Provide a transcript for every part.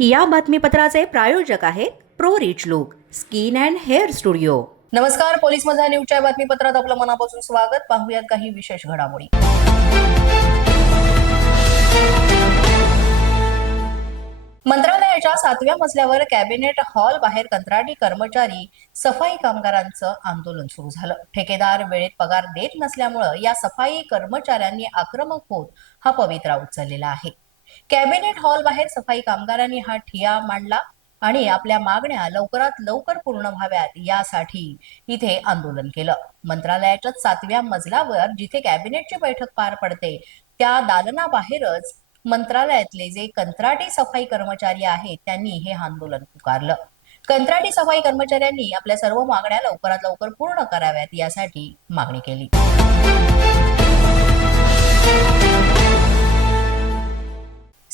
या बातमीपत्राचे प्रायोजक आहेत pro rich look skin and hair studio. नमस्कार पोलीस मधल्या न्यूजच्या बातमीपत्रात आपलं मनापासून स्वागत. पाहूयात काही विशेष घडामोडी. मंत्रालयाच्या सातव्या मजल्यावर कॅबिनेट हॉल बाहेर कंत्राटी कर्मचारी सफाई कामगारांचं आंदोलन सुरू झालं. ठेकेदार वेळेत पगार देत नसल्यामुळं या सफाई कर्मचाऱ्यांनी आक्रमक होत हा पवित्रा उचललेला आहे. कॅबिनेट हॉल बाहेर सफाई कामगारांनी हा ठिया मांडला आणि आपल्या मागण्या लवकरात लवकर पूर्ण व्हाव्यात यासाठी इथे आंदोलन केलं. मंत्रालयाच्या सातव्या मजल्यावर जिथे कॅबिनेटची बैठक पार पडते त्या दालनाबाहेरच मंत्रालयातले जे कंत्राटी सफाई कर्मचारी आहेत त्यांनी हे आंदोलन पुकारलं. कंत्राटी सफाई कर्मचाऱ्यांनी आपल्या सर्व मागण्या लवकरात लवकर पूर्ण कराव्यात यासाठी मागणी केली.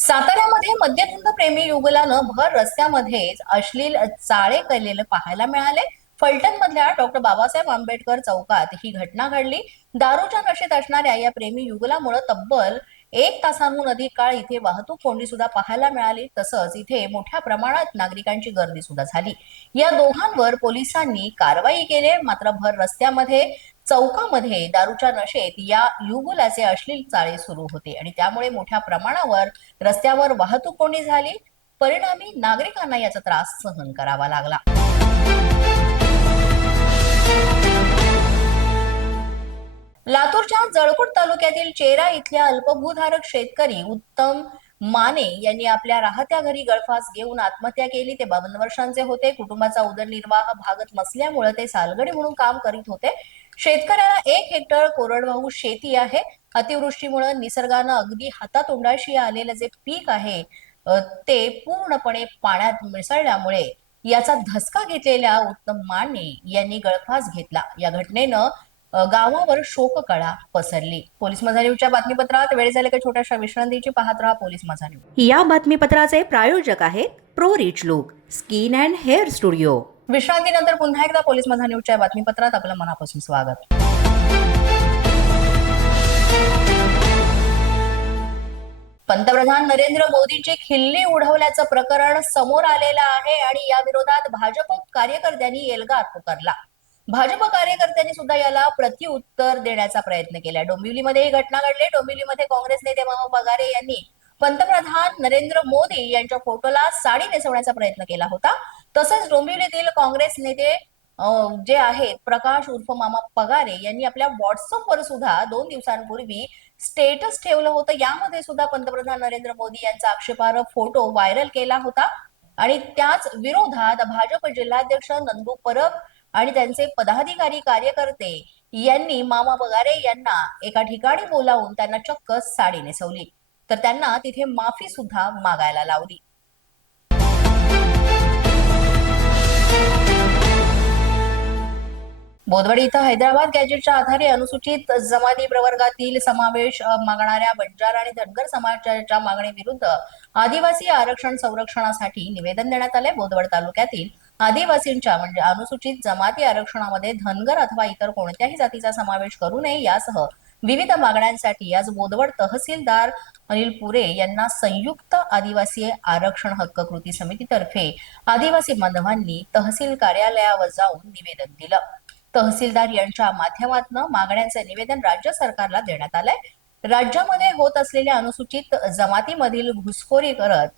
साताऱ्यामध्ये मद्यधुंद प्रेमी युगलानं भर रस्त्यामध्येच अश्लील चाळे केलेलं पाहायला मिळाले. फलटण मधल्या डॉक्टर बाबासाहेब आंबेडकर चौकात ही घटना घडली. दारूच्या नशेत असणाऱ्या या प्रेमी युगलामुळे तब्बल एक तासांहून अधिक काळ इथे वाहतूक कोंडी सुद्धा पाहायला मिळाली. तसंच इथे मोठ्या प्रमाणात नागरिकांची गर्दी सुद्धा झाली. या दोघांवर पोलिसांनी कारवाई केली. मात्र भर रस्त्यामध्ये चौकामध्ये दारूच्या नशेत या युगुलाचे अश्लील चाळे सुरू होते आणि त्यामुळे मोठ्या प्रमाणावर रस्त्यावर वाहतूक कोंडी झाली. परिणामी नागरिकांना याचा त्रास सहन करावा लागला. लातूरच्या जळकोट तालुक्यातील चेरा इथल्या अल्पभूधारक शेतकरी उत्तम माने यांनी आपल्या राहत्या घरी गळफास घेऊन आत्महत्या केली. ते बावन्न वर्षांचे होते. कुटुंबाचा उदरनिर्वाह भागत नसल्यामुळे ते सालगडी म्हणून काम करीत होते. शेतकऱ्याला एक हेक्टर कोरडवाहू शेती आहे. अतिवृष्टीमुळे निसर्गानं अगदी हातातोंडाशी आलेलं जे पीक आहे ते पूर्णपणे पाण्यात मिसळल्यामुळे याचा धसका घेतलेल्या उत्तम माने यांनी गळफास घेतला. या घटनेनं गावावर शोककळा पसरली. पोलीस माझा न्यूजच्या बातमीपत्रात वेळ झाले का छोट्याशा विश्रांतीची पाहत राहा पोलीस माझा न्यूज या बातमीपत्राचे प्रायोजक आहेत pro rich look skin and hair studio. विश्रांतीनंतर पुन्हा एकदा पोलीस मधा न्यूजच्या बातमीपत्रात आपलं मनापासून स्वागत. पंतप्रधान नरेंद्र मोदींची खिल्ली उडवल्याचं प्रकरण समोर आलेलं आहे आणि या विरोधात भाजप कार्यकर्त्यांनी एल्गार पुकारला. भाजप कार्यकर्त्यांनी सुद्धा याला प्रत्युत्तर देण्याचा प्रयत्न केला. डोंबिवलीमध्ये ही घटना घडली. डोंबिवलीमध्ये काँग्रेस नेते मामा बगारे यांनी पंतप्रधान नरेंद्र मोदी यांच्या फोटोला साडी नेसवण्याचा प्रयत्न केला होता. तसंच डोंबिवलीतील काँग्रेस नेते जे आहेत प्रकाश उर्फ मामा पगारे यांनी आपल्या व्हॉट्सअपवर सुद्धा दोन दिवसांपूर्वी स्टेटस ठेवलं होतं. यामध्ये सुद्धा पंतप्रधान नरेंद्र मोदी यांचा आक्षेपार्ह फोटो व्हायरल केला होता. आणि त्याच विरोधात भाजप जिल्हाध्यक्ष नंदू परब आणि त्यांचे पदाधिकारी कार्यकर्ते यांनी मामा पगारे यांना एका ठिकाणी बोलावून त्यांना चक्क साडी नेसवली. तर त्यांना तिथे माफी सुद्धा मागायला लावली. बोदवड इथं हैदराबाद गॅजेटच्या आधारे अनुसूचित जमाती प्रवर्गातील समावेश मागणाऱ्या बंजारा आणि धनगर समाजाच्या मागणीविरुद्ध आदिवासी आरक्षण संरक्षणासाठी निवेदन देण्यात आले बोदवड तालुक्यातील आदिवासींच्या म्हणजे अनुसूचित जमाती आरक्षणामध्ये धनगर अथवा इतर कोणत्याही जातीचा समावेश करू नये यासह विविध मागण्यांसाठी आज बोदवड तहसीलदार अनिल पुरे यांना संयुक्त आदिवासी आरक्षण हक्क कृती समितीतर्फे आदिवासी बांधवांनी तहसील कार्यालयावर जाऊन निवेदन दिलं. तहसीलदार यांच्या माध्यमातून मागण्यांचे निवेदन राज्य सरकारला देण्यात आलंय. राज्यामध्ये होत असलेल्या अनुसूचित जमातीमधील घुसखोरी करत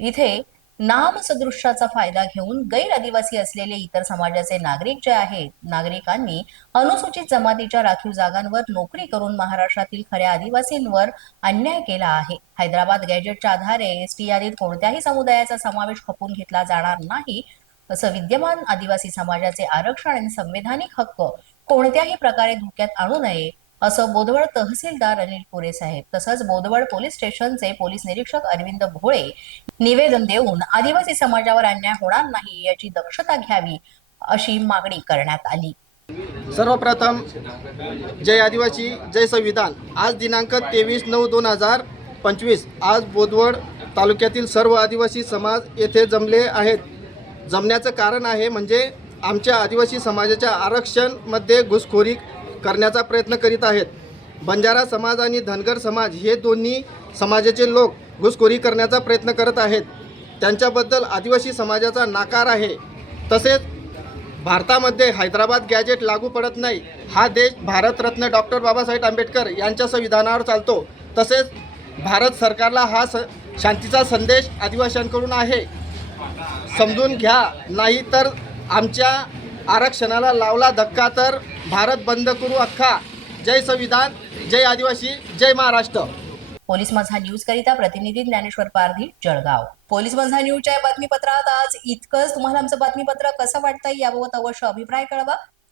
इथे नामसदृशाचा फायदा घेऊन गैर आदिवासी असलेले इतर समाजाचे नागरिक जे आहेत नागरिकांनी अनुसूचित जमातीच्या राखीव जागांवर नोकरी करून महाराष्ट्रातील खऱ्या आदिवासींवर अन्याय केला आहे. हैदराबाद गॅजेटच्या आधारे एसटी यादीत कोणत्याही समुदायाचा समावेश खपून घेतला जाणार नाही असं विद्यमान आदिवासी समाजाचे आरक्षण आणि संवैधानिक हक्क कोणत्याही प्रकारे धोक्यात आणू नये असं बोदवड तहसीलदार अनिल पुरे साहेब तसंच बोदवड पोलीस स्टेशनचे पोलीस निरीक्षक अरविंद भोळे निवेदन देऊन आदिवासी समाजावर अन्याय होणार नाही याची दक्षता घ्यावी अशी मागणी करण्यात आली. सर्वप्रथम जय आदिवासी जय संविधान. आज दिनांक तेवीस नऊ दोन हजार पंचवीस आज बोदवड तालुक्यातील सर्व आदिवासी समाज येथे जमले आहेत. जमण्याचं कारण आहे म्हणजे आमच्या आदिवासी समाजाच्या आरक्षणमध्ये घुसखोरी करण्याचा प्रयत्न करीत आहेत. बंजारा समाज आणि धनगर समाज हे दोन्ही समाजाचे लोक घुसखोरी करण्याचा प्रयत्न करत आहेत. त्यांच्याबद्दल आदिवासी समाजाचा नाकार आहे. तसेच भारतामध्ये हैदराबाद गॅजेट लागू पडत नाही. हा देश भारतरत्न डॉक्टर बाबासाहेब आंबेडकर यांच्या संविधानावर चालतो. तसेच भारत सरकारला हा स शांतीचा संदेश आदिवाशांकडून आहे. समजून घ्या. नाही तर आमच्या आरक्षणाला लावला धक्का तर भारत बंद करू अख्खा. जय संविधान जय आदिवासी जय महाराष्ट्र. पोलीस माझा न्यूज करिता प्रतिनिधी ज्ञानेश्वर पारधी जळगाव. पोलीस माझा न्यूजच्या बातमीपत्रात आज इतकंच. तुम्हाला आमचं बातमीपत्र कसं वाटतंय याबाबत अवश्य अभिप्राय कळवा.